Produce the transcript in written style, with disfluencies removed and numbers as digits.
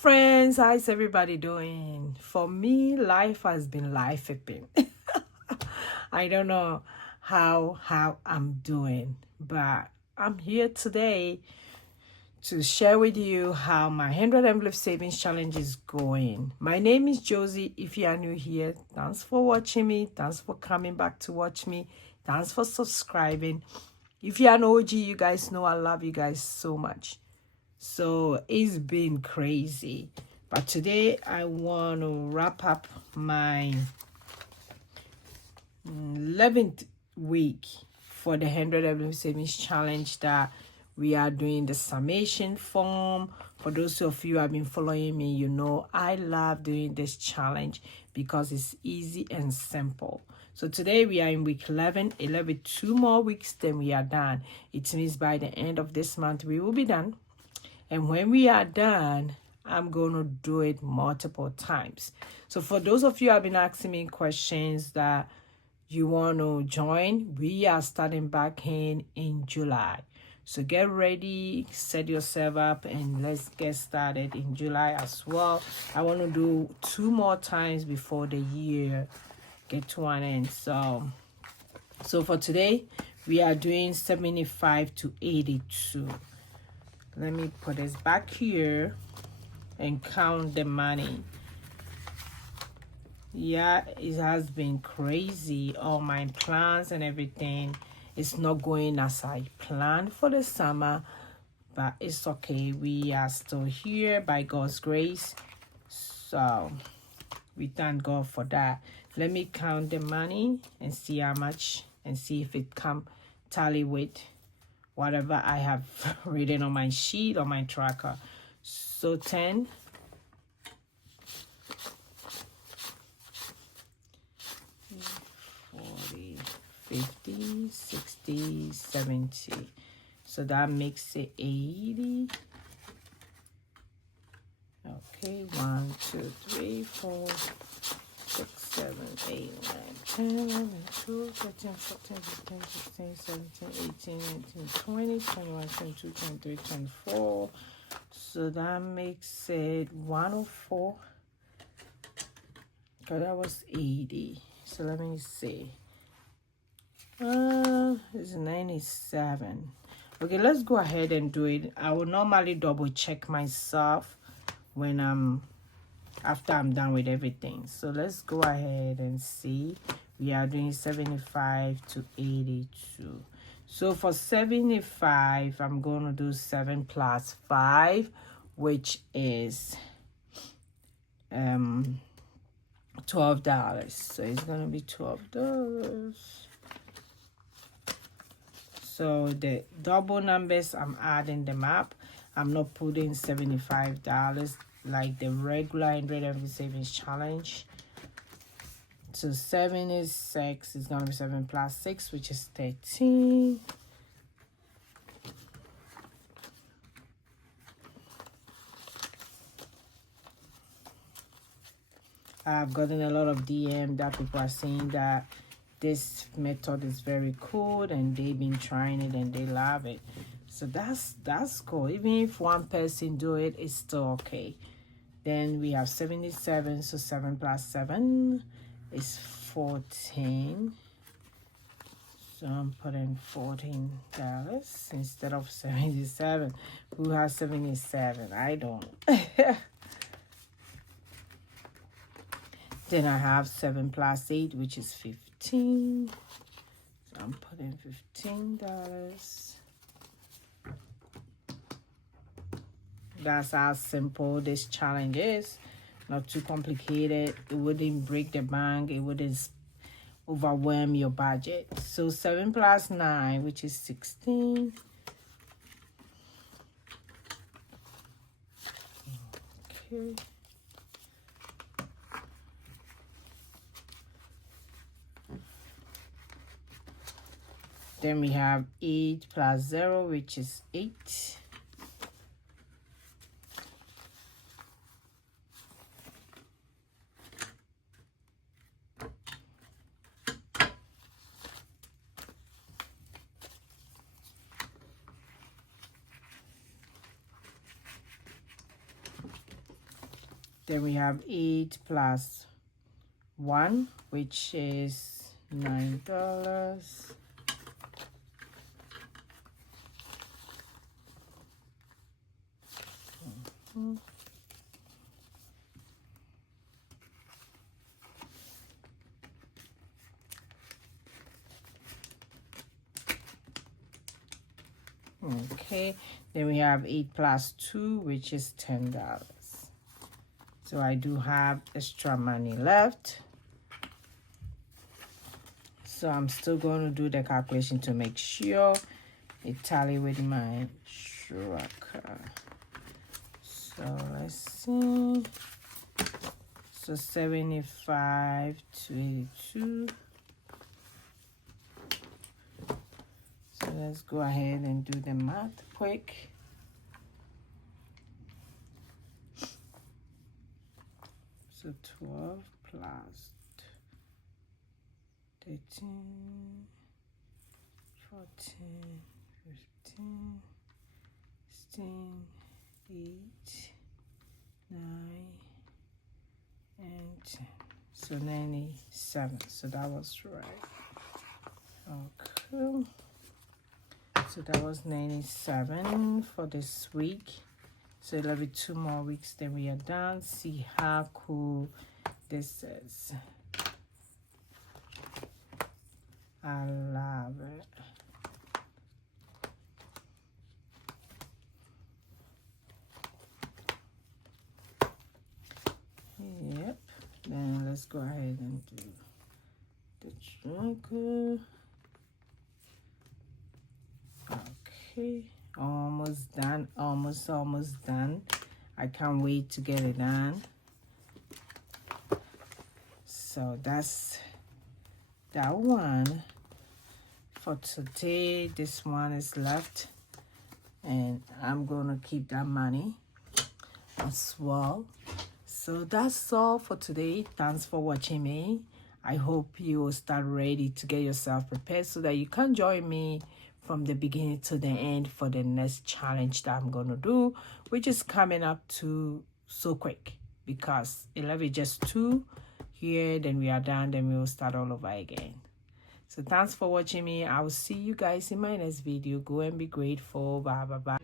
friends, how's everybody doing? For me, life has been life-ing. I don't know how I'm doing, but I'm here today to share with you how my 100 envelope savings challenge is going. My name is Josie. If you are new here, thanks for watching me. Thanks for coming back to watch me. Thanks for subscribing. If you are an OG, you guys know I love you guys so much. So it's been crazy. But today I want to wrap up my 11th week for the 100 envelope savings challenge that we are doing the summation form. For those of you who have been following me, you know I love doing this challenge because it's easy and simple. So today we are in week 11. 2 more weeks, then we are done. It means by the end of this month we will be done. And when we are done, I'm going to do it multiple times. So for those of you who have been asking me questions that you want to join, we are starting back in July. So get ready, set yourself up, and let's get started in July as well. I want to do 2 more times before the year get to an end. So for today, we are doing 75 to 82. Let me put this back here and count the money. Yeah, it has been crazy. All my plans and everything is not going as I planned for the summer, but it's okay. We are still here by God's grace. So we thank God for that. Let me count the money and see how much and see if it come tally with whatever I have written on my sheet or my tracker. So 10, 40, 50, 60, 70. So that makes it 80. Okay, 1, 2, 3, 4, 6, 7, 8, 9, 10, 11, 12, 13, 14, 15, 16, 17, 18, 19, 20, 21, 22, 23, 24. So that makes it 104. Okay, that was 80. So let me see. It's 97. Okay, let's go ahead and do it. I will normally double check myself when after I'm done with everything. So let's go ahead and see. We are doing 75 to 82. So for 75, I'm going to do 7 plus 5, which is $12. So it's going to be $12. So the double numbers, I'm adding them up. I'm not putting $75 like the regular 100 envelope savings challenge. So 7 is 6. It's going to be 7 plus 6, which is 13. I've gotten a lot of DM that people are saying that this method is very cool and they've been trying it and they love it. So that's cool. Even if one person do it, it's still okay. Then we have 77. So 7 plus 7 is 14. So I'm putting $14 instead of 77. Who has 77? I don't. Then I have 7 plus 8, which is 15. So I'm putting $15. That's how simple this challenge is. Not too complicated. It wouldn't break the bank. It wouldn't overwhelm your budget. So 7 plus 9, which is 16. Okay. Then we have 8 plus 0, which is 8. Then we have 8 plus 1, which is $9. Okay, then we have 8 plus 2, which is $10. So I do have extra money left. So I'm still going to do the calculation to make sure it tally with my tracker. So let's see. So 75 to 82. So let's go ahead and do the math quick. So 12 plus 13, 14, 15, 16, 8, 9, and 10. So 97. So that was right. Okay. So that was 97 for this week. So it'll be 2 more weeks, then we are done. See how cool this is. I love it. Yep. Then let's go ahead and do the tracker. Okay. Almost done. Almost done. I can't wait to get it done. So that's that one for today. This one is left, and I'm gonna keep that money as well. So that's all for today. Thanks for watching me. I hope you will start ready to get yourself prepared so that you can join me from the beginning to the end for the next challenge that I'm gonna do, which is coming up to so quick because 11 just 2 here, then we are done, then we will start all over again. So thanks for watching me. I will see you guys in my next video. Go and be grateful. Bye bye bye.